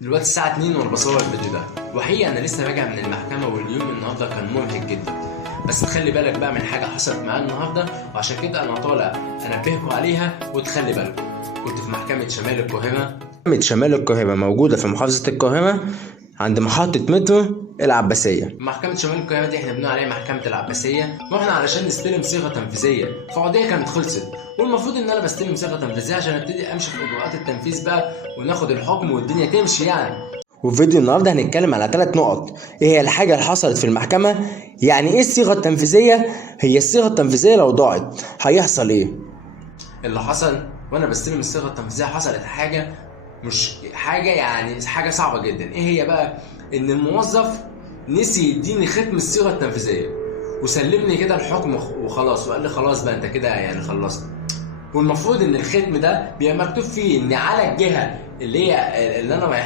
دلوقتي الساعة 2 وانا بصور الفيديو ده، وحقيقة انا لسه راجع من المحكمة واليوم النهارده كان مرهق جدا. بس تخلي بالك بقى من حاجة حصلت معايا النهارده، وعشان كده انا طالع انبهكوا عليها وتخلي بالكم. كنت في محكمة شمال القاهرة. محكمة شمال القاهرة موجودة في محافظة القاهرة عند محطة مترو العباسية. محكمة شمال القاهرة دي احنا بنقول عليها محكمة العباسية، واحنا علشان نستلم صيغة تنفيذية، فقضية كانت خلصت، والمفروض ان انا بستلم صيغة تنفيذية عشان ابتدي امشي في اجراءات التنفيذ بقى وناخد الحكم والدنيا تمشي يعني. وفي فيديو النهارده هنتكلم على 3 نقط. ايه هي الحاجة اللي حصلت في المحكمة؟ يعني ايه الصيغة التنفيذية؟ هي الصيغة التنفيذية لو ضاعت هيحصل ايه؟ اللي حصل وانا بستلم الصيغة التنفيذية حصلت حاجة، مش حاجة يعني حاجة صعبة جدا. ايه هي بقى؟ ان الموظف نسي يديني ختم الصيغة التنفيذية وسلمني كده الحكم وخلاص، وقال لي خلاص بقى انت كده يعني خلصت. والمفروض ان الختم ده بيبقى مكتوب فيه ان على الجهة اللي انا رايح